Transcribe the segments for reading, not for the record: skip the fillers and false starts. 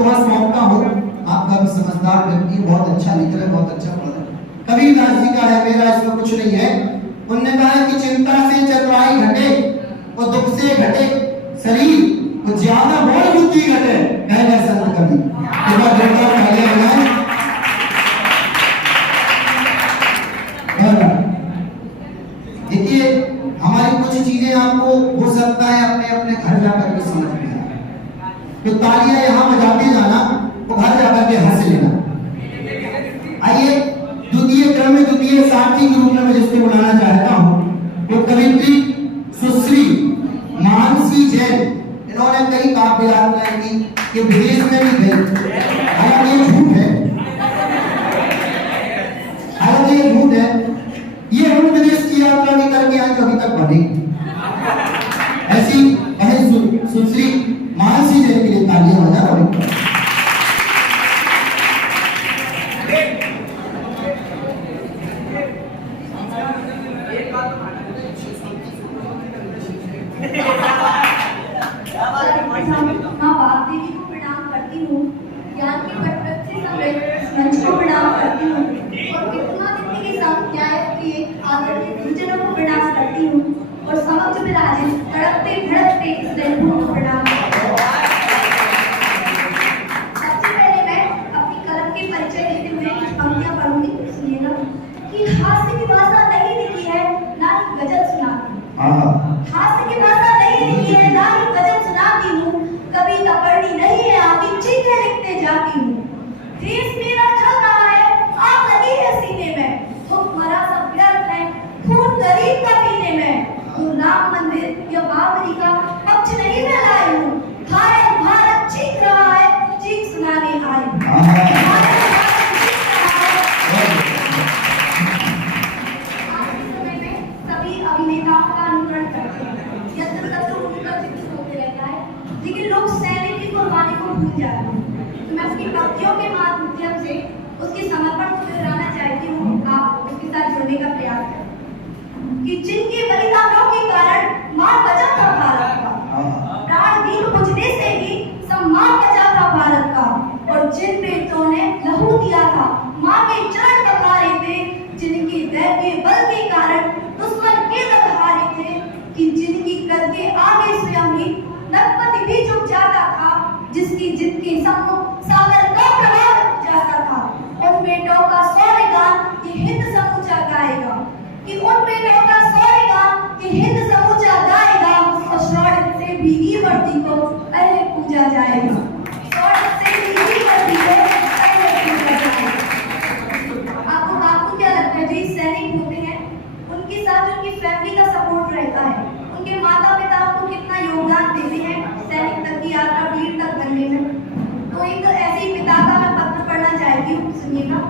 दोहा सौंपता हूँ। आपका भी समझदार व्यक्ति, बहुत अच्छा लिख रहे, बहुत अच्छा पढ़ रहे। कबीरदास जी का है, मेरा इसमें कुछ नहीं है। उन्होंने कहा कि चिंता से चतुराई घटे और दुख से घटे शरीर, तो ज्यादा बोल बुद्धि घटे, कह गए संत कबीर। देखिए हमारी कुछ चीजें आपको हो सकता है अपने अपने घर जाकर के समझ में आए, तो तालियां यहां बजाते जाना, तो घर जाकर के हंस लेना। आइए द्वितीय क्रम में द्वितीय साथी के रूप में मैं जिसको बुलाना चाहता हूं, तो कवित्री सुश्री मानसी जैन। इन्होंने कई काव्य यात्राएं की, ये विदेश में भी गई, हालांकि ये झूठ है, हालांकि ये झूठ है, ये हम विदेश की यात्रा नहीं करके आए जो अभी तक बने। ऐसी सुश्री मानसी जैन के लिए तालियां बजा रहा हूं। माँ बाप देवी को प्रणाम करती हूँ, ज्ञान की कटरत से समेत मंच को प्रणाम करती हूँ और कितना दिव्य के साथ न्याय प्रिय आदरणीय गुरुजनों को प्रणाम करती हूँ और समक्ष विराजित तड़पते भड़कते इस लहू को प्रणाम करती हूँ। सबसे पहले मैं अपनी कलम के परिचय देते हुए कुछ पंक्तियां पढ़ूंगी, सुनिएगा। कि हास्य की भाषा नहीं लिखी है, ना ही गजल सुनाती। हास्य की भाषा नहीं लिखी है, ना ही गजल सुनाती हूँ, कविता पढ़नी नहीं है आती, चीखें लिखते जाती हूँ। देश मेरा चल रहा है, आग लगी है सीने में, भूखमरा सब व्यर्थ है, खून गरीब का पीने में। तो राम मंदिर या बाबरी का पक्ष नहीं मैं लाई हूँ, घायल भारत चीख रहा है, चीख सुनाने आई हूँ। अभिनेताओं का अनुकरण करते हैं, यत्र तत्र उनका जिक्र होते रहता है, लेकिन लोग सैनिक की कुर्बानी को भूल जाते हैं। तो मैं उसकी पंक्तियों के माध्यम से उसके समर्पण को दोहराना चाहती हूँ, आप उसके साथ जुड़ने का प्रयास करें। कि जिनके बलिदानों के कारण मान बचा था भारत का, प्राण दीन बुझने से ही सम्मान बचा था भारत का, और जिन बेटों ने लहू दिया था माँ के चरण पखारे थे, जिनके दैव के बल के कारण दुश्मन के ललहारे थे, कि जिनकी कद के आगे स्वयं ही नरपति भी झुक जाता था, जिसकी जिद के सम्मुख सागर का प्रभाव रुक जाता था। उन बेटों का शौर्य गान ये हिंद समूचा गाएगा, कि उन बेटों का शौर्य गान ये हिंद समूचा गाएगा, और शौर्य से भी ई वर्दी को पहले पूजा जाएगा। शौर्य से भी ई वर्दी को पहले पूजा जाएगा। आपको क्या लगता है, जो सैनिक होते हैं उनके साथ उनकी फैमिली का सपोर्ट रहता है, उनके माता पिता को कितना योगदान देते हैं सैनिक तक की यात्रा वीर तक बनने में। तो एक ऐसे ही पिता का मैं पत्र पढ़ना चाहती हूँ, सुनिएगा।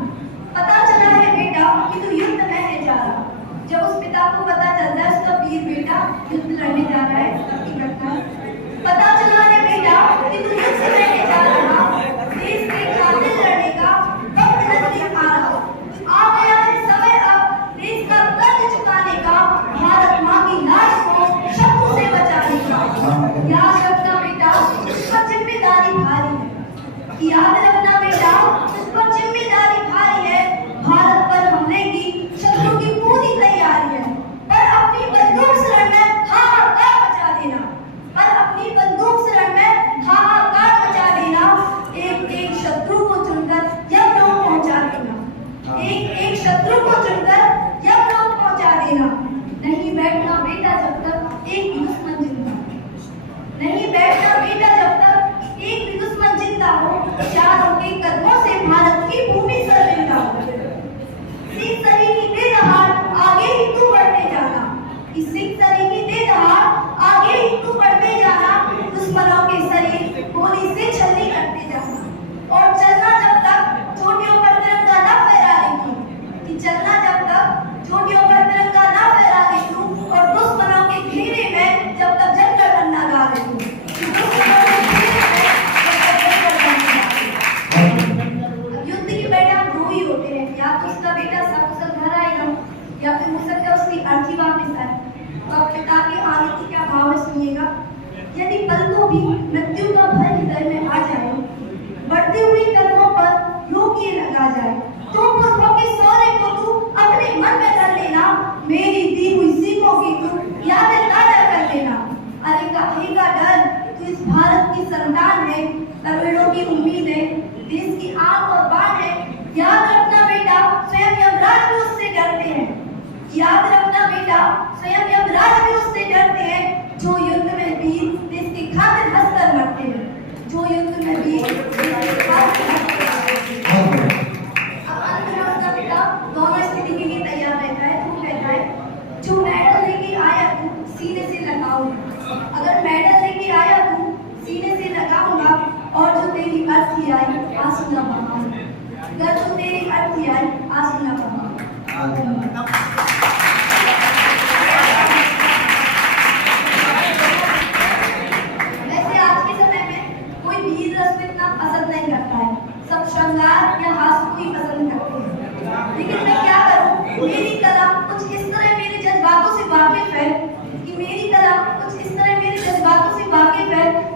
पता चला है बेटा कि तू युद्ध में है जा रहा। जब उस पिता को पता चलता है उसका वीर बेटा युद्ध लड़ने जा रहा है, उसकी घटना। पता चला है बेटा कि तू युद्ध में है जा रहा, देश के खातिर लड़ने का वक्त नजदीक आ रहा। आ गया है समय अब देश का कर्ज चुकाने का, भारत माँ की लाश को शत्रु से बचाने का। याद रखना बेटा उस पर जिम्मेदारी भारी है, याद रखना बेटा उस पर जिम्मेदारी भारी है। भारत पर हमले की शत्रु की पूरी तैयारी है, पर अपनी मजदूर शरण में करोड़ों की उम्मीदें, देश की आन और बान है। याद रखना बेटा, स्वयं यमराज भी उससे डरते हैं। याद रखना बेटा, स्वयं यमराज भी उससे डरते हैं। जो युद्ध में वीर देश की खातिर हंसकर मरते हैं। जो युद्ध में वीर देश की खातिर हंसकर मरते हैं। अब अंत में उसका बेटा दोनों स्थिति के लिए तैयार रहता है। वो कहता है, जो मेडल लेके आया तू सीने से लगाऊं, अगर मेडल लेके आया तू सीने से लगाऊंगा, और जो तेरी अर्थी आई आंसू न बहाऊंगा। अगर जो तेरी अर्थी आई आंसू न बहाऊंगा। वैसे आज के समय में कोई वीर रस को इतना पसंद नहीं करता है। सब श्रृंगार या हास्य को ही पसंद करते हैं। लेकिन मैं क्या करूं, मेरी कला कुछ इस तरह मेरे जज्बातों से वाकिफ है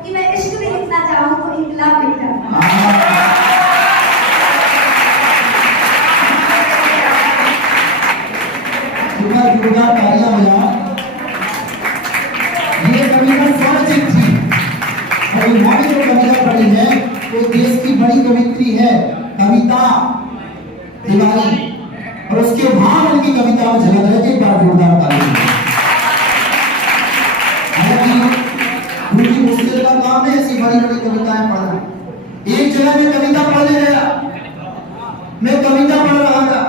कि मैं इश्क भी लिखना चाहूं तो इनकलाब लिख जाऊं। ये कविता स्वरचित थी और इन्होंने जो कविता पढ़ी है वो देश की बड़ी कवित्री है कविता तिवारी, और उसके भाव उनकी कविता में झलक रहे। एक बार जोरदार ताली। हालांकि मुश्किल का काम है ऐसी बड़ी बड़ी कविताएं पढ़ना। एक जगह में कविता पढ़ने गया, मैं कविता पढ़ रहा था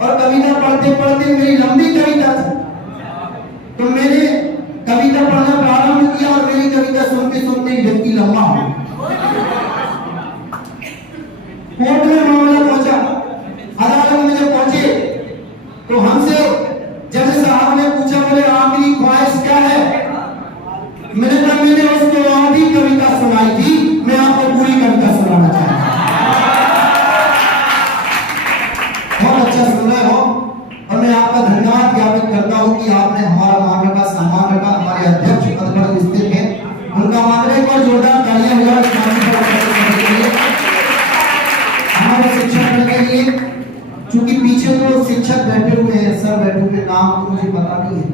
और कविता पढ़ते पढ़ते मेरी लंबी कविता थी, तो मैंने कविता पढ़ना प्रारंभ किया और मेरी कविता सुनते सुनते व्यक्ति लंबा हो गया। कोर्ट में मामला पहुंचा, अदालत में जब पहुंचे तो हमसे जज साहब ने पूछा, बोले आखिरी ख्वाहिश क्या है? मैंने कहा मैंने उसको आधी कविता सुनाई थी, मैं आपको पूरी कविता सुनाना चाहता हूं। बहुत अच्छा सुन रहे हो और मैं आपका धन्यवाद ज्ञापित करता हूं कि आपने हमारा मान रखा, सम्मान रखा। हमारे अध्यक्ष पद पर स्थित हैं, उनका मान रहे और जोरदार तालियां हो जाए हमारे शिक्षक के लिए। क्योंकि पीछे तो शिक्षक बैठे हुए हैं, सर बैठे हुए, नाम तो मुझे पता नहीं है,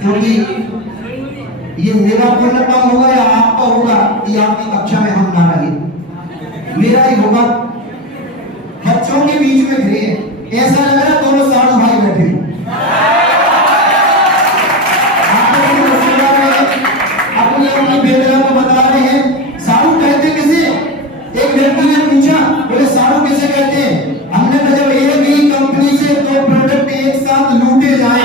क्योंकि ये मेरा पूर्ण काम होगा या आपका होगा कि आपकी कक्षा में हम ना रहे, मेरा ही होगा। बच्चों के बीच में घिरे हैं, ऐसा लग रहा है दोनों साधु भाई बैठे। अपनी बेदरा को बता रहे हैं साधु कहते किसे? एक व्यक्ति ने पूछा, बोले साधु किसे कहते हैं? हमने कहा जब एक ही कंपनी से दो प्रोडक्ट एक साथ लूटे जाए।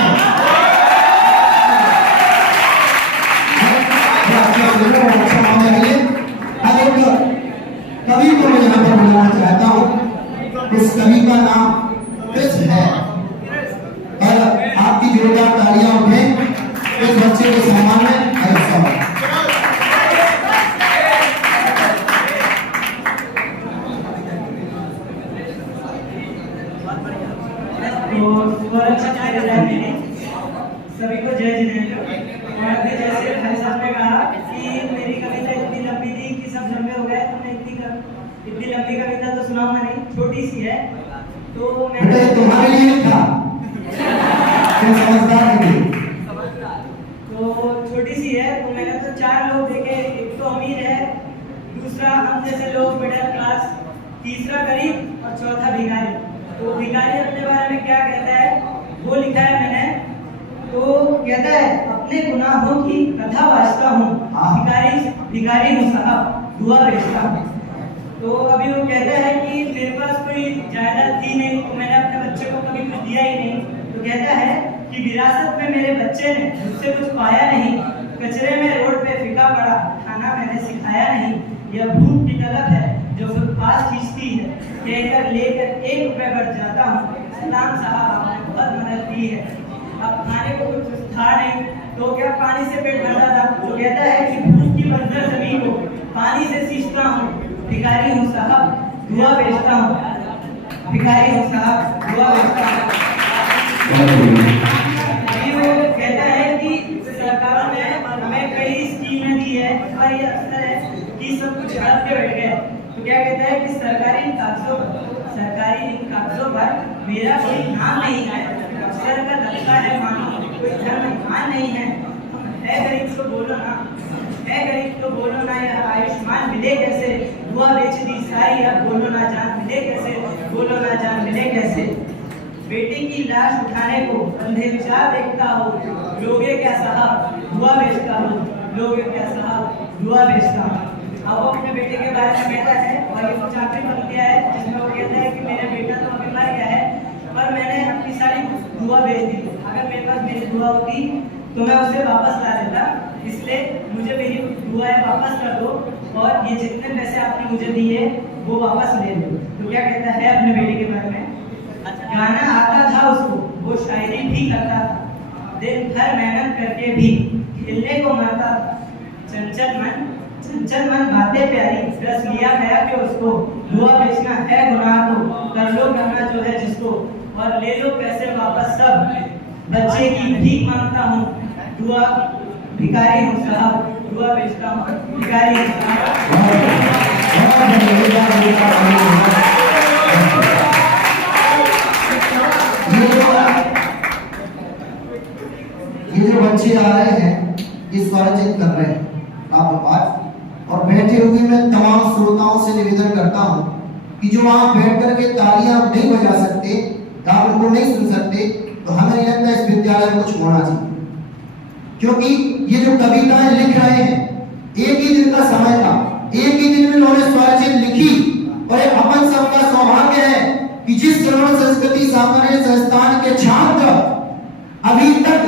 कवि को मैं यहाँ पर बुलाना चाहता हूँ। इस कवि का नाम कृष्ण है और आपकी जोरदार तालियां उठे इस बच्चे के सम्मान में। सभी को जय जिनेंद्र। जैसे भाई साहब ने कहा कि मेरी कविता इतनी लंबी थी कि सब लंबे हो गए, तो मैं इतनी लंबी कविता तो सुनाऊंगा नहीं, छोटी सी है। तो मैं तुम्हारे लिए था समझदार नहीं, तो छोटी सी है। तो मैंने तो 4 लोग देखे, एक तो अमीर है, दूसरा हम जैसे लोग मिडिल क्लास, तीसरा गरीब और चौथा भिखारी। तो भिखारी अपने बारे में क्या कहता है वो लिखा है मैंने। तो कहता है अपने गुनाहों की कथा वाचता हूँ, भिखारी हूँ साहब, दुआ भेजता हूँ। तो अभी वो कहता है कि मेरे पास कोई जायदाद थी नहीं, तो मैंने अपने बच्चे को कभी कुछ दिया ही नहीं। तो कहता है कि विरासत में मेरे बच्चे ने मुझसे कुछ पाया नहीं, कचरे में रोड पे फिका पड़ा, खाना मैंने सिखाया नहीं। यह भूख की तलब है जो खुद पास खींचती है, कहकर लेकर 1 रुपए बढ़ जाता हूँ। सलाम साहब, आपने बहुत मदद की है। अब खाने को कुछ था नहीं, तो क्या पानी से पेट भरता था। तो कहता है कि भूख की बंजर जमीन को पानी से सींचता हूँ, भिखारी हूँ साहब, दुआ भेजता हूँ, भिखारी हूँ साहब, दुआ भेजता हूँ। अभी वो कहता है कि सरकार ने हमें कई स्कीमें दी है, पर ये अक्सर है कि सब कुछ हड़प के बैठ गए। तो क्या कहता है कि सरकारी इन कागजों पर मेरा कोई नाम नहीं है, अफसर का लगता है मानो कोई धर्म मान नहीं है। है गरीब तो बोलो ना, है गरीब तो बोलो ना, यह आयुष्मान मिले कैसे? ये कैसे, बोलो ना जान मिले कैसे। बेटी की लाश उठाने को अंधे विचार देखता हो, लोगे क्या साहब दुआ बेचता हो, लोगे क्या साहब दुआ बेचता हो। अब वो अपने बेटे के बारे में कहता है और ये कुछ आखिरी पंक्तियां है जिसमें वो कहता है कि मेरा बेटा तो अभी मर गया है, पर मैंने अपनी सारी दुआ भेज दी, अगर मेरे पास मेरी दुआ होती तो मैं उसे वापस ला देता, इसलिए मुझे मेरी दुआएं वापस कर दो और ये जितने पैसे आपने मुझे दिए वो वापस ले लो। तो क्या कहता है अपने बेटे के बारे में, गाना आता था उसको, वो शायरी भी करता था, दिन भर मेहनत करके भी खेलने को मरता था। चंचल मन बातें प्यारी, रस लिया गया कि उसको, दुआ बेचना है गुनाह तो कर लो करना जो है जिसको, और ले लो पैसे वापस सब, बच्चे की भीख मांगता हूँ, दुआ भिखारी हूँ साहब, दुआ बेचता हूँ भिखारी हूँ ये जो बच्चे आ रहे हैं ये स्वरचित कर रहे हैं आप पास, और बैठे हुए मैं तमाम श्रोताओं से निवेदन करता हूँ कि जो आप बैठ करके तालियां नहीं बजा सकते, आप उनको नहीं सुन सकते, तो हमें नहीं लगता इस विद्यालय में कुछ होना चाहिए, क्योंकि ये जो कविताएं लिख रहे हैं एक ही दिन का समय था, एक ही दिन में उन्होंने स्वरचित लिखी, और ये अपन सबका सौभाग्य है कि जिस श्रवण संस्कृति सामान्य संस्थान के छात्र अभी तक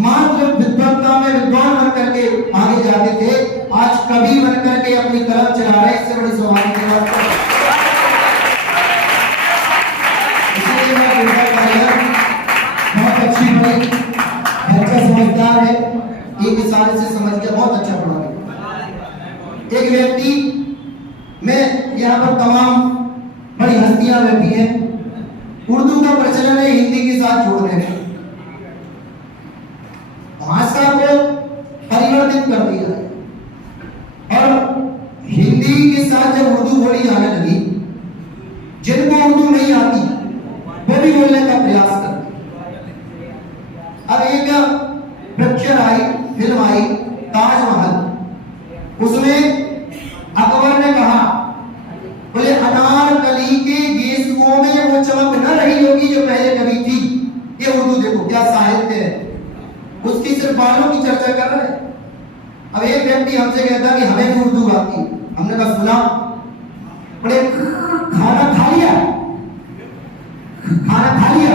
मात्र विद्वत्ता में विद्वान बन करके आगे जाते थे, आज कवि बन करके अपनी कलम चला रहे, इससे बड़ी सौभाग्य की बात है। इसलिए मैं बहुत अच्छी पढ़ी, बच्चा समझदार है, एक इशारे से समझ के बहुत अच्छा पढ़ा है। एक व्यक्ति में यहाँ पर तमाम बड़ी हस्तियां बैठी हैं, उर्दू का प्रचलन है हिंदी के साथ जोड़ने में, भाषा को परिवर्तित कर दिया है और हिंदी के साथ जब उर्दू बोली जाने लगी, जिनको उर्दू नहीं आती वो भी बोलने का प्रयास करते। अब एक पिक्चर आई, फिल्म आई ताजमहल, उसमें अकबर ने कहा बोले अनारकली के गेसुओं में वो चमक न रही होगी जो पहले कभी थी। ये उर्दू देखो क्या साहित्य है, उसकी सिर्फ बालों की चर्चा कर रहे हैं। अब एक व्यक्ति हमसे कहता कि हमें भी उर्दू आती, हमने कहा सुना, बोले खाना खा लिया, खाना खा लिया,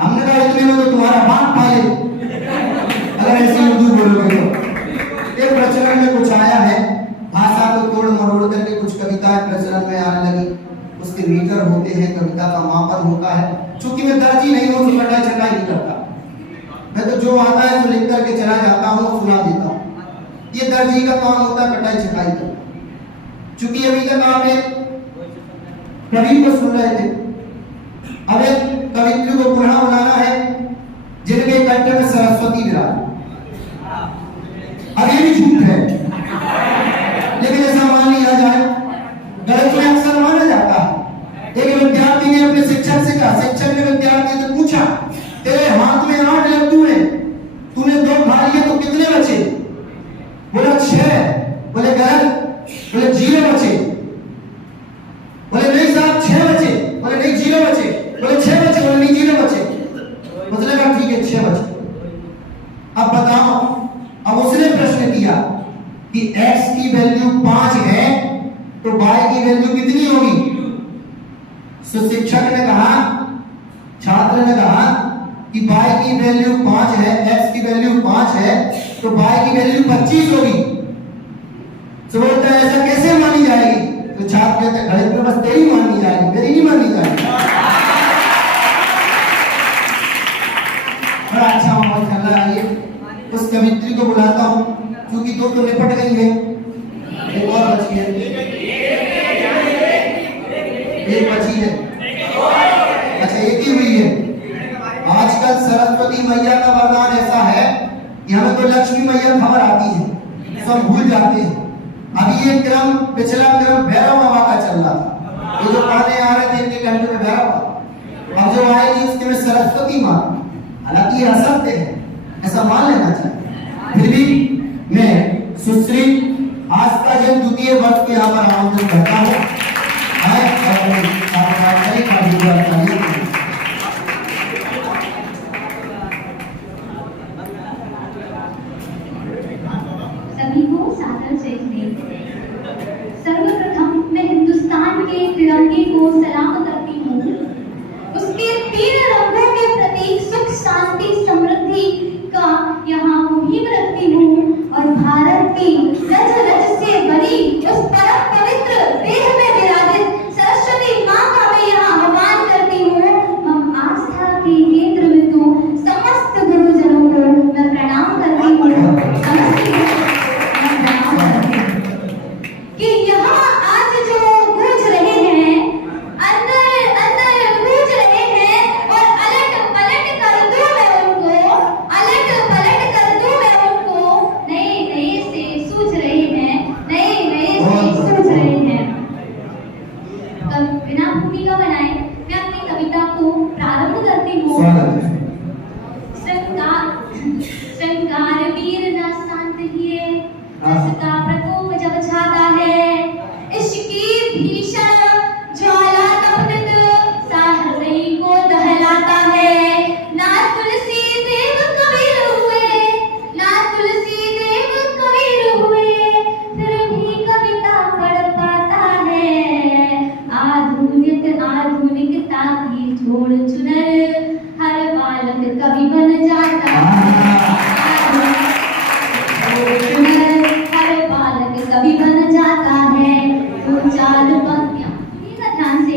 हमने कहा इतने में तो तुम्हारा बाप खा ले अगर ऐसी उर्दू बोलोगे तो। एक प्रचलन में कुछ आया है, भाषा को तोड़ मरोड़ करके कुछ कविताएं प्रचलन में आने लगी, उसके मीटर होते हैं, कविता का मापन होता है। चूंकि मैं दर्जी नहीं हूँ तो कटाई छटाई नहीं करता, मैं तो जो आता है तो लिख करके चला जाता हूँ, सुना देता हूँ। ये दर्जी का काम होता है, कटाई छटाई का। चूंकि अभी तक आप एक कवि को सुन रहे थे, अब एक कवित्री को पुनः बनाना है जिनके कंठ में सरस्वती विराज। अब ये भी झूठ है, लेकिन ऐसा मान लिया जाए, गलत में अक्सर माना जाता है। एक विद्यार्थी ने अपने शिक्षक से कहा, शिक्षक ने विद्यार्थी से पूछा तेरे हाथ में 8 लड्डू हैं, तूने 2 खा लिए तो कितने बचे? बोला 6। बोले गलत, बोले 0 बचे। बोले नहीं साहब 6 बचे। बोले नहीं 0 बचे। बोले 6 बचे। बोले नहीं 0 बचे। उसने कहा ठीक है 6 बचे। अब बताओ, अब उसने प्रश्न किया कि x की वैल्यू 5 है तो y की वैल्यू कितनी होगी? तो शिक्षक ने कहा, छात्र ने कहा कि y की वैल्यू 5 है, x की वैल्यू 5 है तो y की वैल्यू 25 होगी। तो बोलता है ऐसा कैसे मानी जाएगी? तो छात्र कहते हैं गणित में बस तेरी मानी जाएगी, मेरी नहीं मानी जाएगी। बड़ा अच्छा माहौल चल रहा है। उस कवित्री को बुलाता हूँ, क्योंकि 2 तो निपट गई है, एक और बची है, एक बची है, अच्छा एक ही हुई है। आजकल सरस्वती मैया का वरदान ऐसा है कि हमें तो लक्ष्मी मैया खबर आती है, सब भूल जाते हैं। अभी ये क्रम, पिछला क्रम भैरव बाबा का चल रहा था, ये जो पढ़ने आ रहे थे इनके कंठ में भैरव, अब जो आएगी उसके में सरस्वती माँ। हालांकि ये असत्य है, ऐसा मान लेना चाहिए। फिर भी मैं सुश्री आस्था जन द्वितीय वर्ष के यहाँ पर आमंत्रित करता हूँ। सभी को सादर जय हिंद। सर्वप्रथम मैं हिंदुस्तान के तिरंगे को सलाम करती हूँ। उसके 3 रंगों के प्रतीक सुख शांति समृद्धि का यहाँ मुहिम रखती हूँ और भारत की रज रज से बनी उस परम पवित्र देह में विराजित सरस्वती माँ का मैं यहाँ आह्वान करती हूँ। हम आस्था के केंद्र में तो समस्त गुरुजनों को मैं प्रणाम करती हूँ। कि यहाँ आज जो गूंज रहे हैं, अंदर अंदर गूंज रहे हैं और अलट पलट कर दूं मैं उनको, अलट पलट कर दूं मैं उनको, नए नए से सूझ रहे हैं, नए नए से सूझ रहे हैं। तब बिना भूमिका बनाए मैं अपनी कविता को प्रारंभ करती हूँ। श्रृंगार वीर ना शांत हिए, रस का प्रकोप जब छाता है, इश्की भीषण ज्वाला तपत साहसी को दहलाता है। ना तुलसी देव कबीर हुए, ना तुलसी देव कबीर हुए, फिर भी कविता पढ़ पाता है। आधुनिकता की छोड़ चुनर हर बालक कवि बन जाता है। हर बालक कवि बन जाता है। 2-4 पंक्तियां सुनिएगा ध्यान से,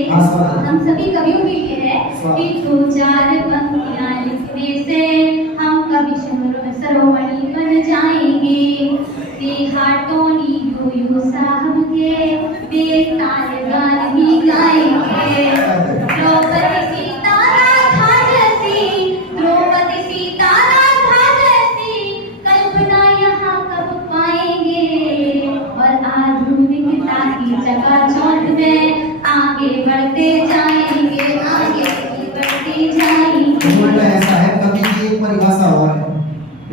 हम सभी कवियों के लिए है कि 2-4 पंक्तियां लिखने से हम कवि सरोमणि बन जाएंगे। देहाटोनी यो साहब के बेताल गान ही गाएंगे। द्रौपदी सीता राधा जैसी, द्रौपदी सीता राधा जैसी कल्पना यहाँ कब पाएंगे। और आधुनिकता की चकाचौंध में आगे बढ़ते जाएंगे, आगे बढ़ते जाएंगे। उल्टा ऐसा है, कवि की एक परिभाषा और है।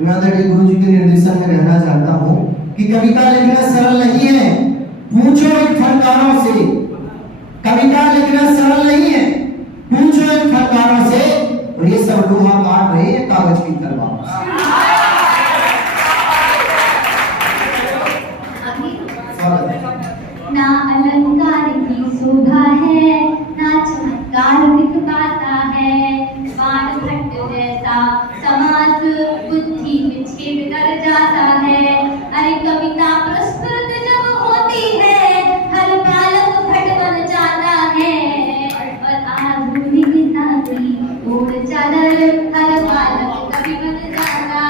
मैं गुरु जी के निर्देशन में रहना चाहता हूँ कि कविता लिखना सरल नहीं है, पूछो इन फनकारों से। कविता लिखना सरल नहीं है, पूछो इन फनकारों से। और ये सब लोहा काट रहे हैं कागज की तलवार। ना अलंकार की शोभा है, ना चमत्कार दिख पाता है। बाण भट्ट जैसा समाज बुद्धि में छेद कर जाता है। अरे कविता प्रस्फुट जब होती है, हर बालक भट्ट बन जाता है। और आधुनिकता की ओर चादर हर बालक कवि बन जाता है।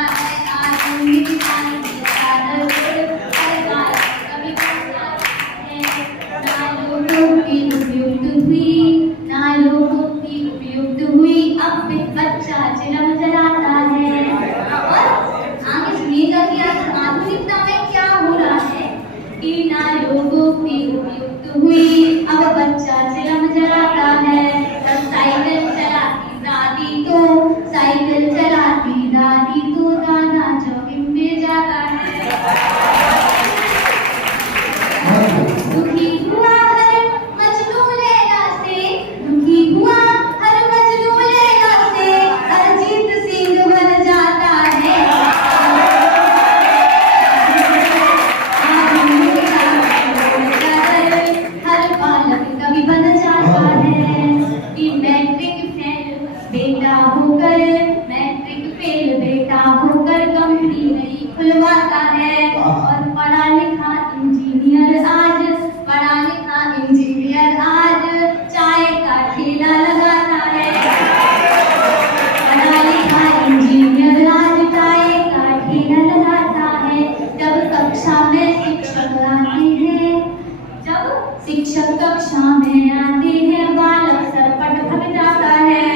आधुनिकता की चादर हर बालक कवि बन जाता है। ना लोगों की उपयुक्त हुई, ना लोगों की उपयुक्त हुई, अब भी बच्चा चिलम जलाता है। और आगे सुनिएगा कि आधुनिकता में क्या हो रहा है कि ना लोगों की उपयुक्त हुई, अब बच्चा चिलम जलाता है। और साइकिल चलाती दादी तो, साइकिल चलाती दादी तो दादा जॉगिंग में जाता है। दुखी हुआ हर मजनू लैला से, दुखी हुआ हर मजनू लैला से, अरिजीत सिंह बन जाता है। हर बालक कवि बन जाता है। कि मैट्रिक फेल बेटा होकर, मैट्रिक फेल बेटा होकर कंपनी नहीं खुलवाता है। और पढ़ा लिखा इंजीनियर आज, पढ़ा लिखा इंजीनियर आज चाय का ठेला लगाता है। पढ़ा लिखा इंजीनियर आज चाय का ठेला लगाता है। जब कक्षा में शिक्षक आते हैं, जब शिक्षक कक्षा में आते हैं, बालक सरपट भग जाता है।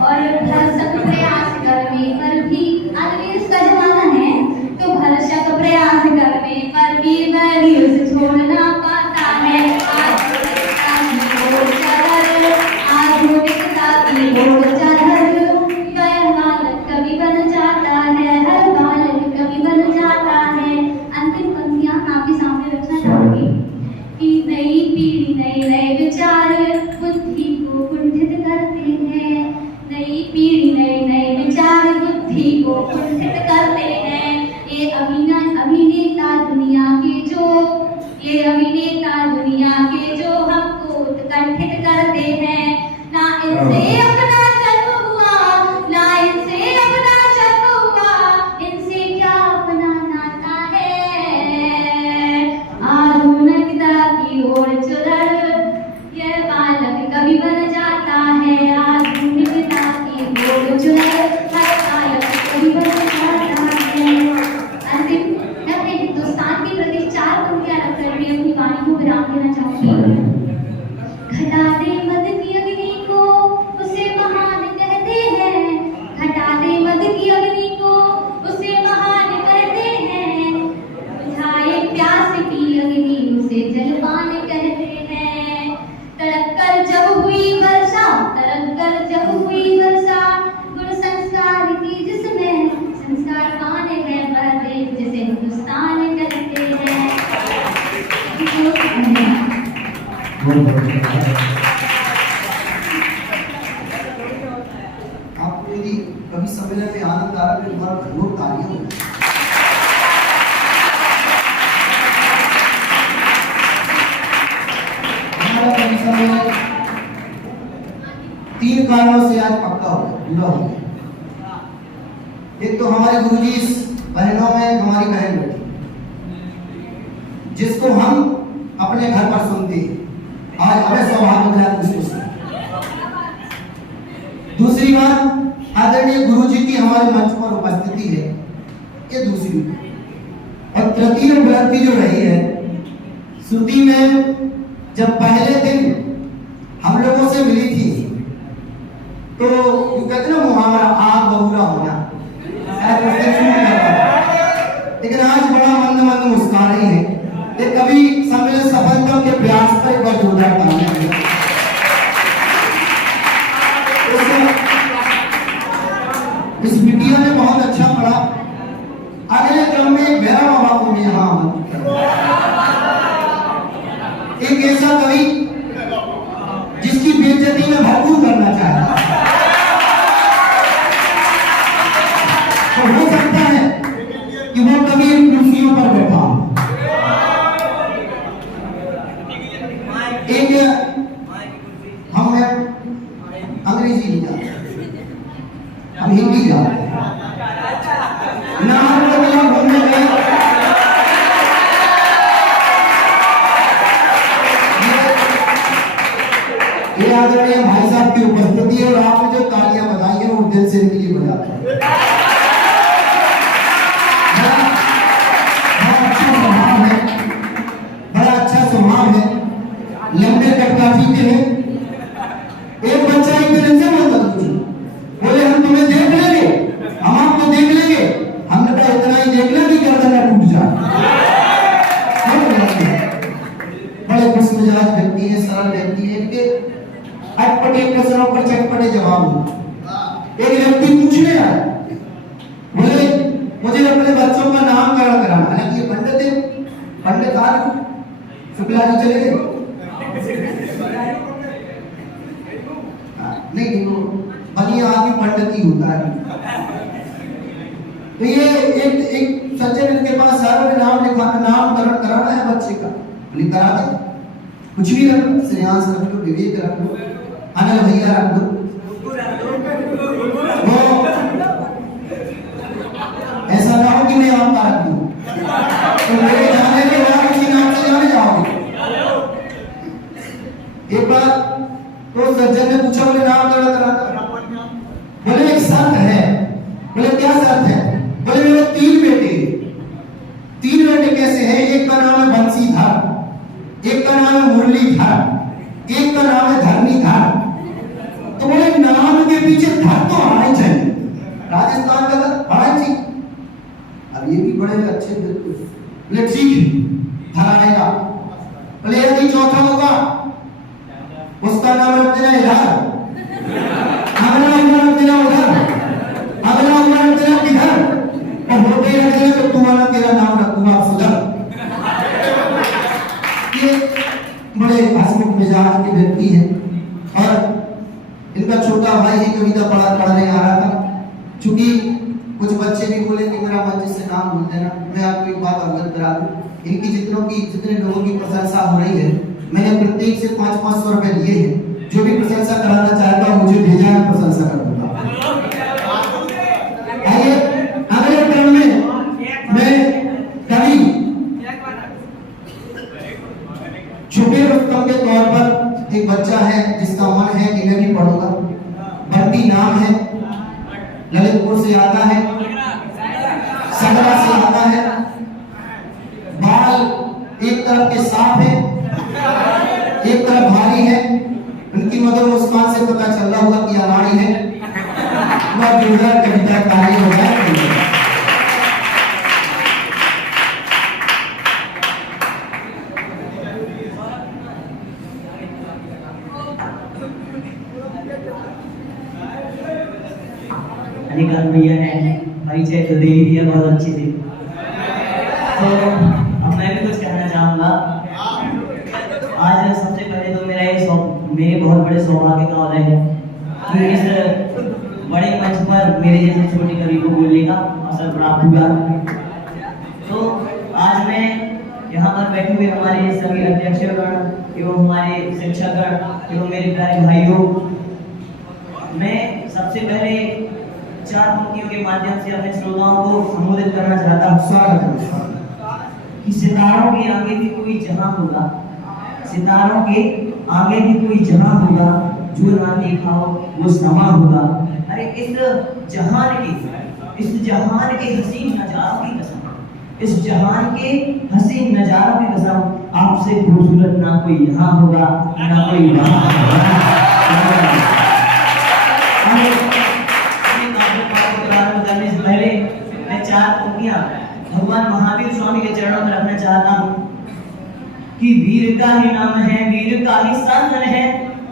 और भरसक प्रयास करने पर भी, आज भी इसका जमाना है, तो भरसक प्रयास करने पर भी वह रील्स छोड़ ना पाता है। आधुनिकता की ओर चादर, आधुनिकता की ओर चादर, वह बालक कवि बन जाता है। हर बालक कवि बन जाता है। अंतिम पंक्तियां आपके सामने रखना चाहूंगी कि नई पीढ़ी नए नए आपको यदि कभी सम्मेलन में आनंद आ रहा है तो तुम्हारा घनघोर तालियां हो। हमारा कभी सम्मेलन 3 कारणों से आज पक्का हो गया, पूरा हो गया। एक तो हमारे गुरुजी इस बहनों में हमारी बहन बैठी, जिसको हम अपने घर पर सुनते हैं, आज हमें सौभाग्य मिला उसको सुन। दूसरी बात, आदरणीय गुरुजी की हमारे मंच पर उपस्थिति है, ये दूसरी। और तृतीय उपलब्धि जो रही है, श्रुति में जब पहले दिन हम लोगों से मिली थी तो कहते ना मुहावरा आग बबूला होना, लेकिन आज बड़ा मंद मंद मुस्कुरा रही है। ये कभी सम्मेलन सफलता के प्रयास पर एक बार जोरदार तालियां हैं। इस वीडियो ने बहुत अच्छा पढ़ा। अगले क्रम में एक भैरव बाबा को भी यहाँ एक ऐसा कवि जिसकी बेइज्जती में भरपूर करना चाहता है, तो हो सकता है कि वो कभी इन कुर्सियों पर बैठा। एक हम अंग्रेजी नहीं जानते, हम हिंदी जानते हैं ना। हम लोग घूमने गए, ये आदरणीय भाई साहब की उपस्थिति है और आपने जो तालियां बजाई है वो दिल से इनके लिए बजाते हैं। बड़ा अच्छा स्वभाव है, लंबे कटकाठी के हैं। एक बच्चा एक दिन से बोले हम तुम्हें देख लेंगे, हम आपको देख लेंगे। हमने कहा इतना ही देख लें कि गर्दन न टूट जाए। बड़े खुश मिजाज व्यक्ति है, सरल व्यक्ति है, इनके अटपटे प्रश्नों पर चटपटे जवाब हो। एक व्यक्ति पूछने आया, बोले मुझे अपने बच्चों का नामकरण कराना। हालांकि ये पंडित है, पंडित आज शुक्ला जी चले गए, नहीं देखो बलिया आदमी पंडित ही होता है। तो ये एक सज्जन इनके पास सारों में नामकरण कराना है बच्चे का, बोले करा दे, कुछ भी रख लो, श्रेयांश रख लो, विवेक रख लो, अनिल भैया रख दो। ऐसा ना हो कि मैं आपका रख दूं, तो मेरे जाने के बाद उसी नाम से जाने जाओगे। एक बार तो सज्जन ने पूछा, बोले नामकरण करा, बोले एक शर्त है। बोले क्या शर्त है? बोले मेरे 3 बेटे। 3 बेटे कैसे हैं? एक का नाम है बंसीधर, एक का नाम है मुरलीधर, एक का नाम है धरणीधर। तो बोले नाम के पीछे धर तो आना चाहिए, राजस्थान का बड़ा चाहिए। अब ये भी बड़े अच्छे बिल्कुल, बोले ठीक धर आएगा। बोले यदि चौथा होगा उसका नाम रख देना इधर, अगला नाम रख देना उधर, अगला नाम रख देना किधर, और होते रख देना तो तुम्हारा तेरा नाम रखूंगा सुधर। ये बड़े हंसमुख मिजाज के व्यक्ति है। और इनका छोटा भाई ही कविता पढ़ने आ रहा था, चूंकि कुछ बच्चे भी बोले कि मेरा मंच से नाम भूल देना। मैं आपको एक बात अवगत करा दूं, इनकी जितने लोगों की प्रशंसा हो रही है, मैंने प्रत्येक से 500-500 रुपए लिए हैं। जो भी प्रशंसा कराना चाहता है मुझे भेजा है, प्रशंसा कर दूंगा। आइए अगले क्रम में मैं कवि छोटे रुस्तम के तौर पर एक बच्चा है जिसका मन है कि मैं भी पढ़ूंगा। बंटी नाम है, ललितपुर से आता है, सगरा से आता है, बाल एक तरफ के साफ है, एक तरफ भारी है। उनकी मधुर मुस्कान से पता चल रहा होगा कि अनाड़ी है। वह जोरदार कविता कार्य हो जाए। अनिकाल भैया ने परिचय तो दे दिया बहुत अच्छी थी, तो अब मैं भी कुछ कहना चाहूंगा। आज सबसे पहले तो सौभाग्य का उदय है कि इस बड़े मंच पर मेरे जैसे छोटे कवि को बोलने का अवसर प्राप्त हुआ। तो आज मैं यहाँ पर बैठे हुए हमारे सभी अध्यक्षगण एवं हमारे शिक्षकगण एवं मेरे प्यारे भाइयों, मैं सबसे पहले 4 पंक्तियों के माध्यम से अपने श्रोताओं को संबोधित करना चाहता हूँ। स्वागत है। कि सितारों के आगे भी कोई जहां होगा, सितारों के आगे भी कोई जहां होगा, जो ना देखा हो वो समा होगा। अरे इस जहान के हसीन नजारों की कसम, इस जहान के हसीन नजारों की कसम, आपसे खूबसूरत ना कोई यहाँ होगा ना कोई वहाँ होगा। करने से पहले मैं 4 पंक्तियां भगवान महावीर स्वामी के चरणों में रखना चाहता हूँ कि वीर का ही नाम है, वीर का ही शासन है,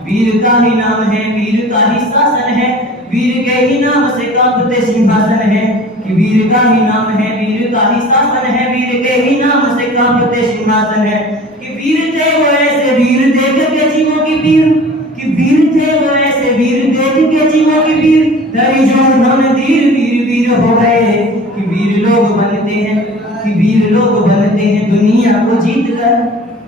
वीर का ही नाम है, वीर का ही शासन है, वीर के ही नाम से कांपते सिंहासन है। कि वीर का ही नाम है, वीर का ही शासन है, वीर के ही नाम से कांपते सिंहासन है। कि वीर थे वो ऐसे वीर देख के जीवों की पीर, कि वीर थे वो ऐसे वीर देख के जीवों की पीर, तरी जो उन्होंने धीर वीर वीर हो गए। कि वीर लोग बनते हैं, कि वीर लोग बनते हैं दुनिया को जीत कर,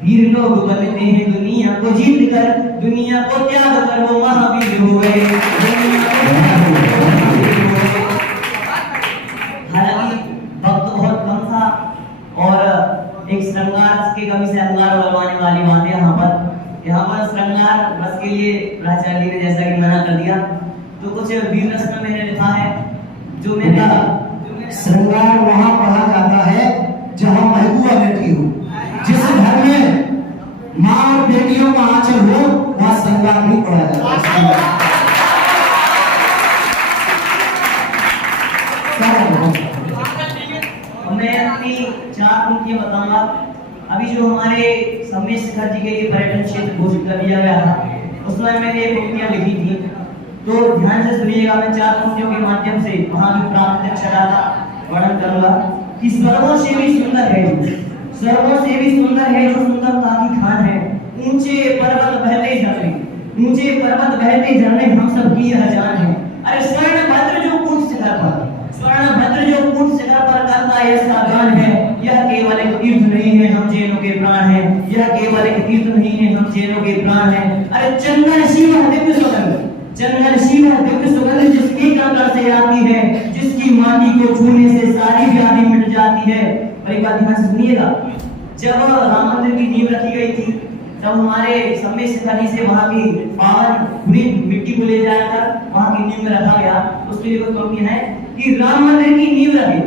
वीर लोग बनते हैं दुनिया को जीत कर, दुनिया को त्याग कर वो महावीर हो गए। हालांकि वक्त बहुत कम था और एक श्रृंगार की कमी से अंगार लगवाने वाली बात है। यहाँ पर श्रृंगार बस के लिए प्राचार्य ने जैसा कि मना कर दिया, तो कुछ वीर रस में मैंने लिखा है जो मैंने श्रृंगार वहां पढ़ा जाता है जहां महबूबा बैठी हो। जिस घर में माँ और बेटियों का आंचल हो वहां श्रृंगार नहीं पढ़ा जाता है। मैं अपनी 4 पंक्तियां बताऊंगा। अभी जो हमारे सम्मेद शिखर जी के लिए पर्यटन क्षेत्र घोषित कर दिया गया था, उसमें मैंने ये पंक्तियां लिखी थी, तो ध्यान से सुनिएगा। मैं 4 पंक्तियों के माध्यम से वहां की प्राकृतिक छटा का वर्णन करूंगा। कि स्वर्गों से भी सुंदर है, स्वर्गों से भी सुंदर है जो सुंदरता की खान है। ऊंचे पर्वत बहते झरने, ऊंचे पर्वत बहते झरने हम सब की यह जान है। अरे स्वर्णभद्र जो कूट शिखर पर, स्वर्णभद्र जो कूट शिखर पर करता ऐसा गान है, यह केवल एक तीर्थ नहीं है, हम जैनों के प्राण है। यह केवल एक तीर्थ नहीं है, हम जैनों के प्राण है। अरे चंदन शिव दिव्य सुगंध, चंदन शिव दिव्य सुगंध जिसकी कंकर से आती है, जिसकी माटी को छूने से सारी व्याधि मिट जाती है। और एक बात ध्यान से सुनिएगा, जब राम मंदिर की नींव रखी गई थी, तब हमारे सम्मेद शिखर जी से वहां की पावन पूरी मिट्टी को ले जाकर वहां की नींव में रखा गया। उसके लिए कोई पंक्ति है कि राम मंदिर की नींव रखे,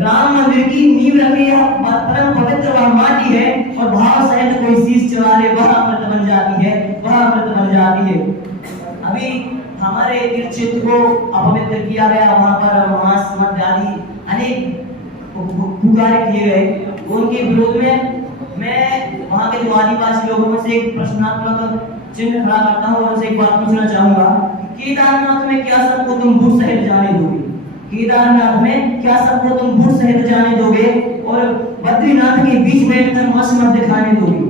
राम मंदिर की नींव रखे, यह परम पवित्र वह माटी है, और भाव सहित कोई शीश चढ़ा ले वह अमृत बन जाती है, वह अमृत बन जाती है। अभी हमारे तीर्थ क्षेत्र को अपवित्र किया गया, वहां पर मांस मद आदि अनेक पुकारे किए गए। उनके विरोध में मैं वहां के जो आदिवासी लोगों में से एक प्रश्नात्मक चिन्ह खड़ा करता हूँ और उनसे एक बात पूछना चाहूंगा। केदारनाथ में क्या सबको तुम भूत सहित जाने दोगे? केदारनाथ में क्या सबको तुम भूत सहित जाने दोगे और बद्रीनाथ के बीच में तुम मस्त मत दिखाने दोगे?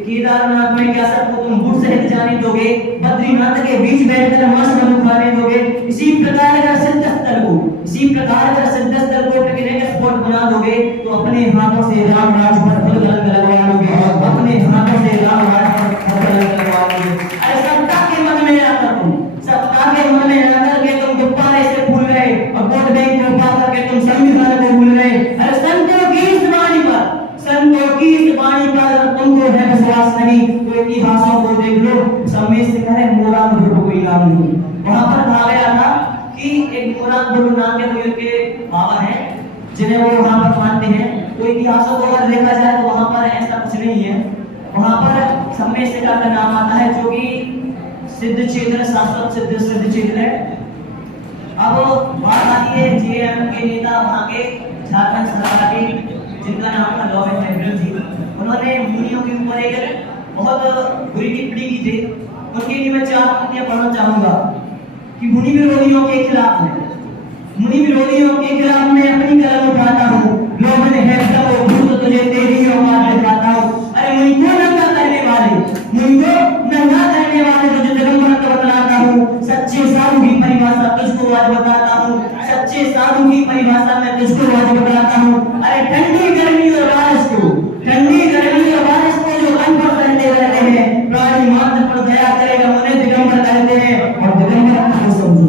केदारनाथ में क्या सबको तुम भूत सहित जाने दोगे, बद्रीनाथ के बीच बैठकर मस्त मत दिखाने दोगे? इसी प्रकार अगर सिद्धस्थल को, इसी प्रकार अगर सिद्धस्थल को पिकनिक स्पॉट बना दोगे तो अपने हाथों से राम राज पर फल लगवा लोगे, अपने हाथों से राम राज पर फल लगवा लोगे। अरे सत्ता के मन में आकर तुम, सत्ता के मन में आकर के तुम गुब्बारे से फूल रहे और वोट बैंक को पा करके तुम संविधान को भूल रहे। अरे संतों की इस वाणी पर, संतों की इस वाणी पर तुमको है विश्वास नहीं तो इतिहासों को देख लो। सम्मेद शिखर है, मोरान गुरु कोई नाम नहीं। वहां पर कहा गया था कि एक मोरान गुरु नाम के कोई उनके बाबा हैं जिन्हें वो वहां पर मानते हैं। तो इतिहासों को अगर देखा जाए तो वहां पर ऐसा कुछ नहीं है। वहां पर सम्मेद शिखर का नाम आता है जो कि सिद्ध क्षेत्र, शाश्वत सिद्ध क्षेत्र है। अब बात आती है जेएम के नेता वहां के झारखंड सरकार के, जिनका नाम था लॉ एंड जी। उन्होंने मुनियों के ऊपर एक बहुत बुरी टिप्पणी की थी। उनके लिए मैं 4 पंक्तियां पढ़ना चाहूंगा कि मुनि विरोधियों के खिलाफ में, मुनि विरोधियों के खिलाफ मैं अपनी कलम उठाता हूँ, लोगों ने है सब भूत तुझे तेरी औकात दिखाता हूँ। अरे मुनि को नंगा करने वाले, मुनि को नंगा करने वाले जो जगह ठंडी गर्मी और बारिश को, ठंडी गर्मी और बारिश को जो अनपढ़ रहते रहते हैं, प्राणी मात्र पर दया करेगा, उन्हें दिगंबर कहते हैं। और दिगंबर को समझो,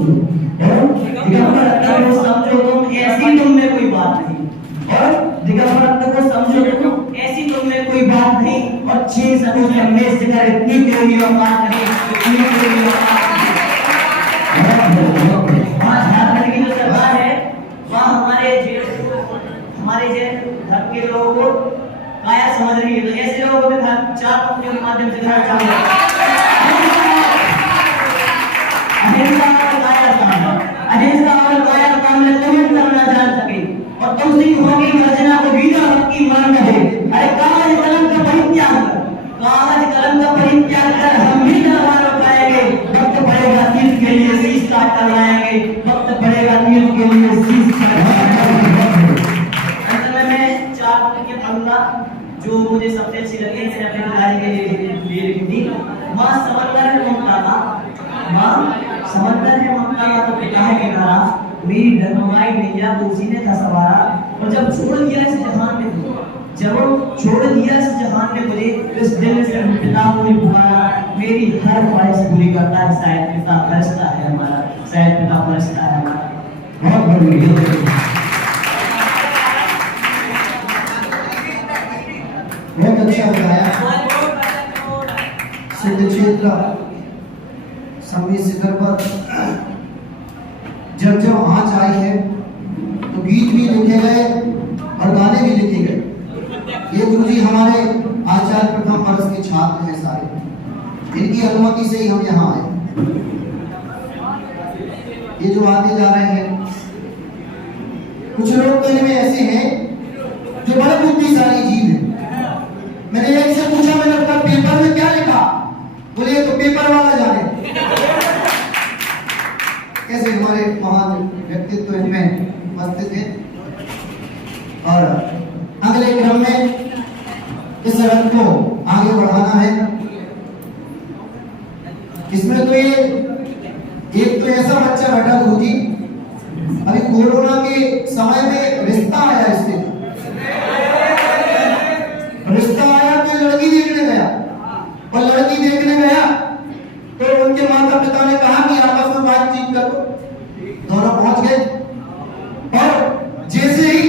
दिगंबर को समझो तुम, ऐसी तुम में कोई बात नहीं। और दिगंबर को समझो तुम, ऐसी तुम में कोई बात नहीं। और 6 सदों से हमें जिक्र इतनी तेरी औकात नहीं, इतनी तेरी औकात नहीं। वहाँ झारखंड की जो सरकार है, वहाँ हमारे जैन धर्म के लोगों को काया समझ रही है। तो ऐसे लोगों को भी 4 पंक्तियों के माध्यम से कहना चाहूंगा, अहिंसा और कायरता, अहिंसा और कायरता में तुम करना जान सके और तुम सिंहों की गर्जना को बीना की मान रहे। अरे कागज कलम का परित्याग कर, कागज कलम का परित्याग कर, हम भी नरवार पाएंगे। वक्त पड़ेगा तीर के लिए शीश काट कर लाएंगे, वक्त पड़ेगा तीर के लिए शीश काट कर लाएंगे। अंत में मैं 4 पंक्तियां पढ़ूंगा जो मुझे सबसे अच्छी लगी, मैंने अपने पिताजी के लिए लिखी थी। माँ समंदर है ममता का, माँ समंदर है ममता का तो पिता है किनारा, मेरी डगमगाई नैया तो उसी ने था सवारा। और जब छोड़ दिया इस जहान ने मुझे, जब छोड़ दिया इस जहान ने मुझे, इस दिल से पिता मुझे पुकारा। मेरी हर ख्वाहिश पूरी करता है शायद पिता, बरसता है हमारा, शायद पिता बरसता है हमारा। बहुत बढ़िया, बहुत अच्छा बताया। सिद्ध क्षेत्र संगीत शिखर पर जब आँच आई है तो गीत भी लिखे गए और गाने भी लिखे गए। ये गुरुजी हमारे आचार्य प्रथम वर्ष के छात्र हैं सारे, इनकी अनुमति से ही हम यहाँ आए। ये जो आगे जा रहे हैं, कुछ लोग तो इनमें ऐसे हैं जो बड़े बुद्धिशाली जीव हैं। मैंने एक से पूछा, मैंने अपना पेपर में क्या लिखा? बोले ये तो पेपर वाला जाने। कैसे हमारे महान व्यक्तित्व इनमें उपस्थित थे। और अगले क्रम में इस रथ को आगे बढ़ाना है। इसमें तो ये एक तो ऐसा बच्चा बैठा गुरुजी, अभी कोरोना के समय में रिश्ता आया, इससे रिश्ता आया तो लड़की देखने गया, और लड़की देखने गया तो उनके माता पिता ने कहा कि आपस में बातचीत करो। दोनों पहुंच गए और जैसे ही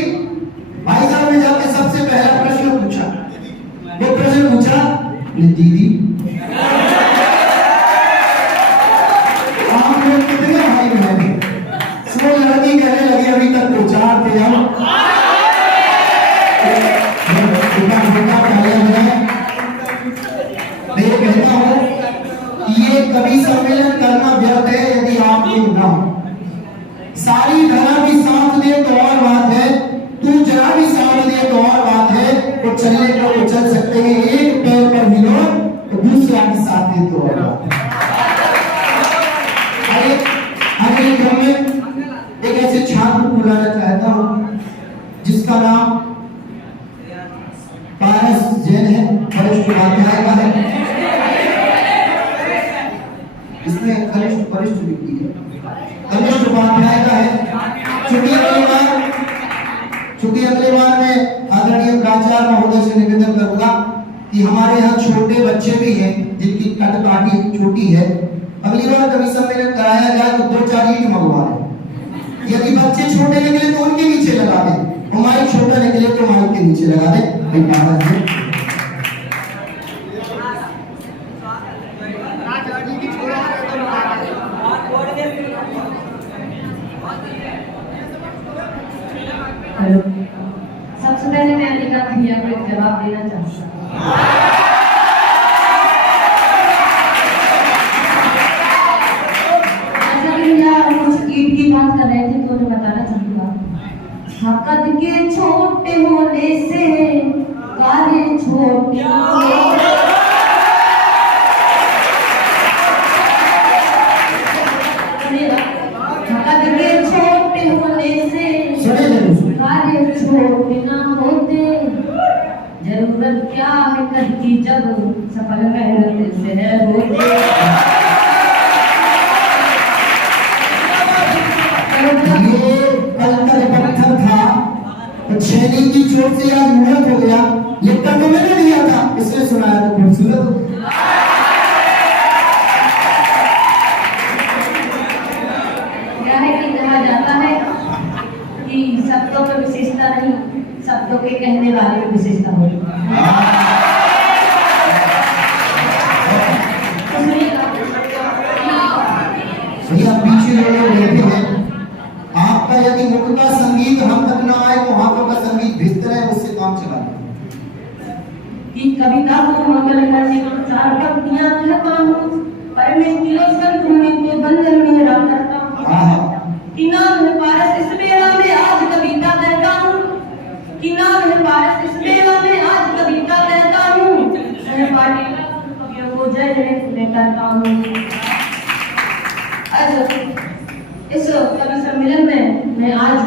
भाई साहब ने जाके सबसे पहला प्रश्न पूछा, वो प्रश्न पूछा, दीदी आप लोग कितने भाई बहन हैं? सो लड़की कहने लगी अभी तक तो 4 थे हम। मैं कहता हूं ये कवि सम्मेलन करना व्यर्थ है यदि आप लोग ना हो। सारी धरा भी साथ दे तो और बात है, तू जरा भी साथ दे तो और बात है। तो चलने को तो चल सकते हैं, एक पैर पर मिलो तो दूसरा भी साथ दे तो और बात है। अगले क्रम में एक ऐसे छात्र को बुलाना चाहता हूं जिसका नाम पारस जैन है, वरिष्ठ उपाध्याय का है। इसमें कनिष्ठ वरिष्ठ व्यक्ति है, कनिष्ठ उपाध्याय का है। चूंकि अगले बार मैं आदरणीय प्राचार्य महोदय से निवेदन करूंगा कि हमारे यहाँ छोटे बच्चे भी हैं जिनकी कद छोटी है। अगली बार कभी सम्मेलन कराया जाए तो 2-4 ईंट मंगवा लें। यदि बच्चे छोटे निकले तो उनके नीचे लगा दें, हमारी छोटा निकले तो माइक के नीचे लगा दें। हेलो, सबसे पहले मैं अनिका भैया को एक जवाब देना चाहता हूँ। ईट की बात कर रहे थे तो मैं बताना चाहूंगा, हकत के छोटे होने से कार्य छोटे हकत के छोटे होने से कार्य छोटे ना होते। जरूरत क्या है कर की जब सफल मेहनत से है होते। ये पत्थर था, छेनी की चोट से आज मुहूर्त हो गया, लिखकर तो मैंने दिया था, इसलिए सुनाया तो खूबसूरत हो गया। क्या है कि कहा जाता है कि शब्दों में विशेषता नहीं, शब्दों के कहने वाले में विशेषता होती है। भैया पीछे लोग बैठे हैं, आपका यदि मुख का संगीत हम तक ना आए तो हाथों का संगीत भेजते रहे, उससे काम चला कि कविता को मंगल करने को चार पंक्तियां कहता हूँ, पर मैं तिलोत्तम तुम्हें के बंधन में रखता हूँ। कि नाम है पारस इस बेला में आज कविता कहता हूँ, कि नाम है पारस इस बेला में आज कविता कहता हूँ, सहपाठी कवियों को जय मैं करता हूँ। आज इस कवि सम्मेलन में मैं आज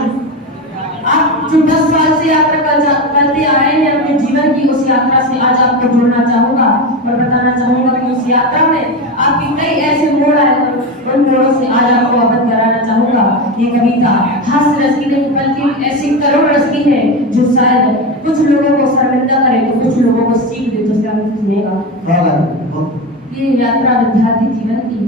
आप जो 10 साल से यात्रा करते आ रहे हैं अपने जीवन की, उस यात्रा से आज आपको जोड़ना चाहूंगा और बताना चाहूंगा कि उस यात्रा में आपके कई ऐसे मोड़ आए, उन मोड़ों से आज आपको अवगत कराना चाहूंगा। ये कविता हास्य रस की नहीं बल्कि ऐसी करुण रस की है जो शायद कुछ लोगों को शर्मिंदा करे तो कुछ लोगों को सीख दे, तो सुनेगा। ये यात्रा विद्यार्थी जीवन की है।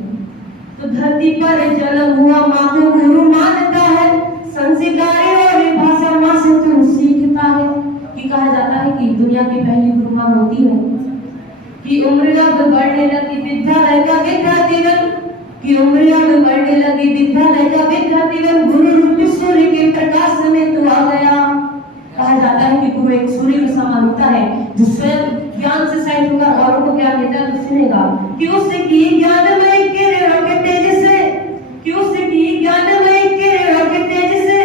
तो धरती पर जन्म हुआ माँ को गुरु मानता है, संस्कारी और भाषा माँ से तू सीखता है। कि कहा जाता है कि दुनिया की पहली गुरु माँ होती है। कि उम्र अब बढ़ने लगी विद्यालय का विद्यार्थीगण, कि उम्र अब बढ़ने लगी विद्यालय का विद्यार्थीगण, गुरु रूपी सूर्य के प्रकाश में तू आ गया। कहा जाता है कि गुरु एक सूर्य के समान होता है जो स्वयं ज्ञान से सहित होकर औरों को ज्ञान देता है। तो सुनेगा कि उससे की ज्ञानमय किरणों के तेज से, कि उससे की ज्ञानमय किरणों के तेज से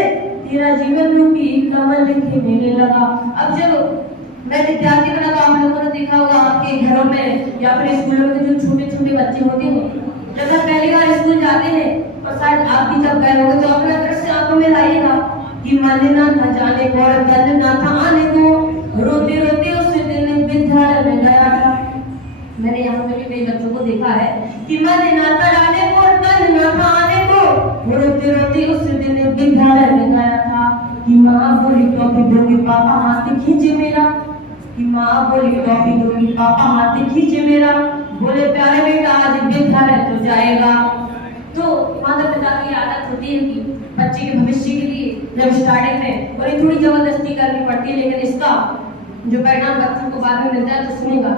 तेरा जीवन रूपी कमल खिलने लगा। अब जब मैं विद्यार्थी बना तो आप लोगों ने देखा होगा आपके घरों में या फिर स्कूलों में जो छोटे छोटे बच्चे होते हैं, जब आप पहली बार स्कूल जाते हैं और शायद आप भी जब गए होंगे तो अपना दृश्य आंखों में लाइएगा कि मन ना था जाने को और तन ना था आने को, रोते रोते उस दिन विद्यालय में गया था। मैंने यहाँ पे कई बच्चों को देखा है कि मन ना था जाने को और तन ना था आने को, रोते रोते उस दिन विद्यालय में गया था। कि माँ बोली टॉफी दोगी पापा हाथ खींचे मेरा, कि माँ बोली टॉफी दोगी पापा हाथ खींचे मेरा, बोले प्यारे बेटा आज विद्यालय तो जाएगा। तो माता पिता की आदत होती है कि बच्चे के भविष्य के लिए जब स्टार्टिंग में उन्हें थोड़ी जबरदस्ती करनी पड़ती है, लेकिन इसका जो परिणाम बच्चों को बाद में मिलता है तो सुनेगा।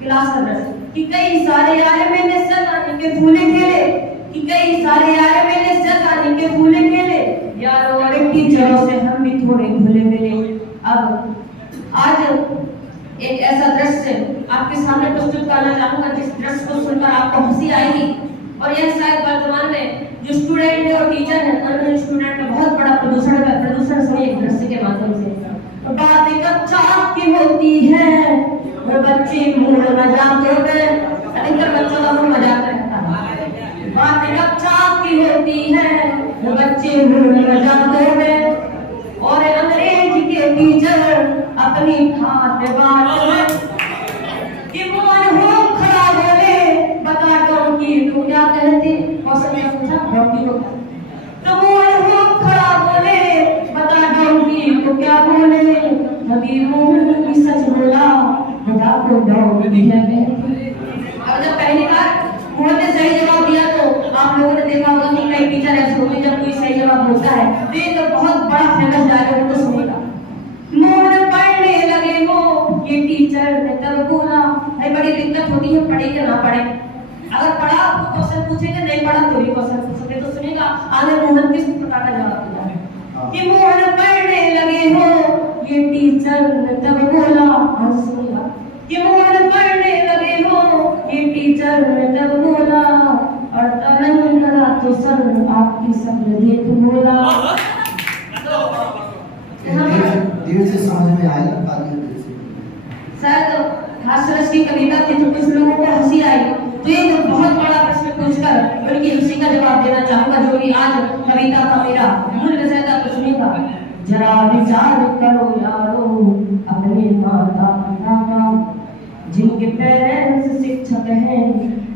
क्लास का दृश्य कि कई सारे यार मैंने सगाने के फूले खेले, कि कई सारे यार मैंने सगाने के फूले खेले, यारों और टीचरों से हम भी थोड़े भूले मिले। अब आज एक ऐसा दृश्य आपके सामने प्रस्तुत करना चाहूंगा जिस दृश्य को सुनकर आपको हंसी आएगी, और यह शायद वर्तमान में जो स्टूडेंट है और टीचर है उन्होंने स्टूडेंट में बहुत बड़ा प्रदूषण सुनिए एक दृश्य के माध्यम से। बातें कक्षा की होती है और बच्चे मुंह मजाक करते हैं, अधिकतर बच्चों का मुंह मजाक रहता है। बातें कक्षा की होती है और बच्चे मुंह मजाक करते हैं, और अंग्रेज के टीचर अपनी खाते बात कि मन हो खड़ा बोले बता दो कि तू क्या कहते, कौशल ने पूछा डॉक्टर को, तो मन हो खड़ा बोले बता दो कि तू क्या बोले, कभी मुंह की सच बोला बता को डॉक्टर है कहते। अब जब पहली बार मुंह ने सही जवाब दिया तो आप लोगों ने देखा होगा कि कई टीचर ऐसे होते हैं जब कोई सही जवाब बोलता है तो ये तो बहुत बड़ा फेमस डायलॉग है, तो सुनेगा। मोड़ पढ़ने लगे हो ये टीचर ने तब बोला, भाई बड़ी दिक्कत होती है पढ़े या ना पढ़े, अगर पढ़ा आपको क्वेश्चन पूछेंगे, नहीं पढ़ा तो भी क्वेश्चन पूछेंगे, तो सुनेगा आगे मोहन किस प्रकार का जवाब देता है। कि मोड़ पढ़ने लगे हो ये टीचर ने तब बोला, और सुनेगा कि मोड़ पढ़ने लगे हो ये टीचर ने तब बोला, और तरंग करा तो सर आपकी शक्ल देख बोला। देर से समझ में आएगा, शायद हास्यरस की कविता थी तो कुछ लोगों को हंसी आई, तो ये बहुत बड़ा प्रश्न पूछकर उनकी हंसी का जवाब देना चाहूंगा जो कि आज कविता का मेरा मूल विषय था। तो सुनिएगा, जरा विचार करो यारो अपने माता पिता का, जिनके पेरेंट्स शिक्षक हैं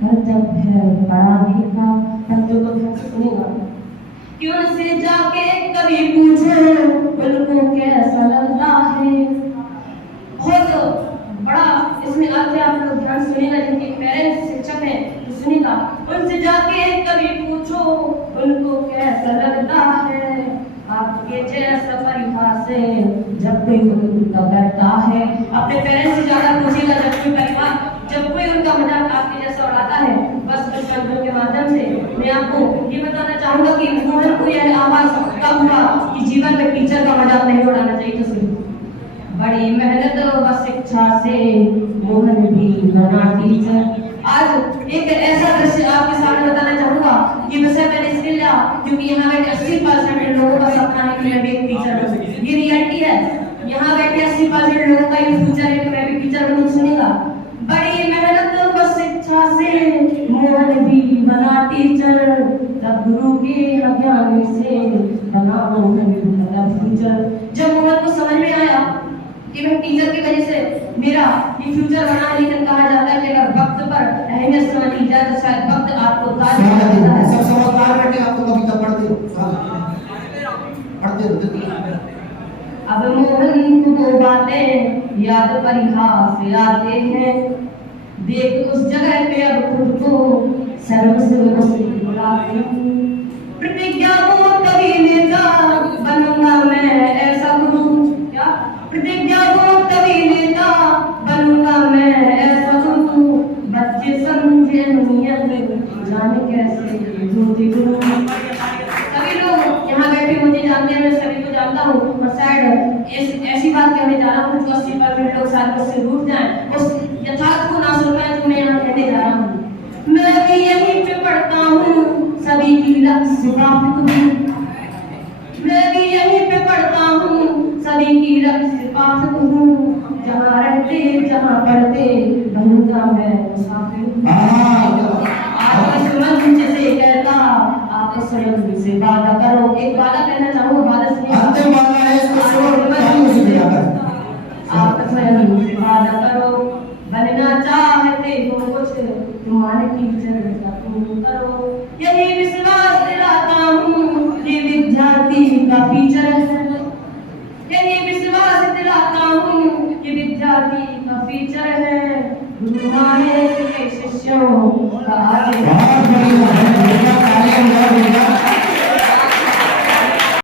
कर्तव्य है पढ़ाने का। शब्दों को ध्यान से सुनिएगा कि उनसे जाके कभी पूछो उनको कैसा लगता है। बहुत बड़ा इसमें अर्थ है, आप लोग ध्यान सुनिएगा। जिनके पेरेंट्स शिक्षक हैं तो सुनिएगा। उनसे जाके कभी पूछो उनको कैसा लगता है, आपके जैसा परिवार से जब कोई उनका करता है। अपने पेरेंट्स से ज्यादा पूछिएगा जब कोई परिवार, जब कोई उनका मजाक आपके जैसा उड़ाता है। बस इस शब्दों के माध्यम से मैं आपको ये बताना चाहूंगा कि मोहन को यह आवाज कब हुआ कि जीवन में टीचर का मजाक नहीं उड़ाना चाहिए। तो सुनिए। बड़ी मेहनत व शिक्षा से मोहन भी बना टीचर। आज एक ऐसा दृश्य आपके सामने बताना चाहूंगा कि विषय मैंने इसलिए लिया क्योंकि यहाँ बैठे 80% लोगों का सपना है कि मैं भी एक टीचर बनूं। ये रियलिटी है। यहाँ बैठे 80% लोगों का ये फ्यूचर है कि मैं भी टीचर बनूं। सुनेगा। बड़ी मेहनत व शिक्षा से मोहन भी बना टीचर, तब गुरु के अज्ञान से बना मोहन टीचर। जब मोहन को समझ में आया कि मैं टीचर की वजह से मेरा ये फ्यूचर बना है, लेकिन कहा जाता है कि अगर वक्त पर अहमियत समझ ली जाए तो शायद वक्त आपको ताज देता है। सब समझदार बैठे, आपको कविता पढ़ते हो, पढ़ते हो। अब मोहन को वो बातें याद परिहास आते हैं, देख उस जगह पे अब खुद को सर्व से बुलाते हैं। प्रतिज्ञा को कभी लेता बनूंगा मैं ऐसा गुरु, क्या प्रतिज्ञा को कभी लेता बनूंगा मैं ऐसा गुरु, बच्चे समझे नियत जाने कैसे गुरु। सभी लोग यहाँ बैठे मुझे जानते हैं, मैं सभी को जानता हूँ। और शायद ऐसी बात कहने जा रहा हूँ जो 80% लोग शायद मुझसे रूठ जाएं, उस यथार्थ को ना सुन पाए जो मैं यहाँ कहने जा रहा हूँ। मैं भी यहीं पे पढ़ता हूँ, सभी की लक्ष्य प्राप्त हूँ। मैं भी यहीं पे पढ़ता हूँ, सभी की लक्ष्य प्राप्त हूँ। जहाँ रहते जहाँ पढ़ते बनूंगा मैं मुसाफिर। आप मंच से कहता आप स्वयं से वादा करो। एक वादा कहना चाहूँगा, वादा सुनिए। अंतिम वादा है, इसको सुनो, तालियों से बजा कर। आप स्वयं से वादा करो, बनना चाहते हो कुछ तुम्हारे टीचर करो। यही विश्वास दिलाता हूँ ये विद्यार्थी का फीचर है। यही विश्वास दिलाता हूँ ये विद्यार्थी का फीचर है। गुरु शिष्यों का बहुत बढ़िया, तालियां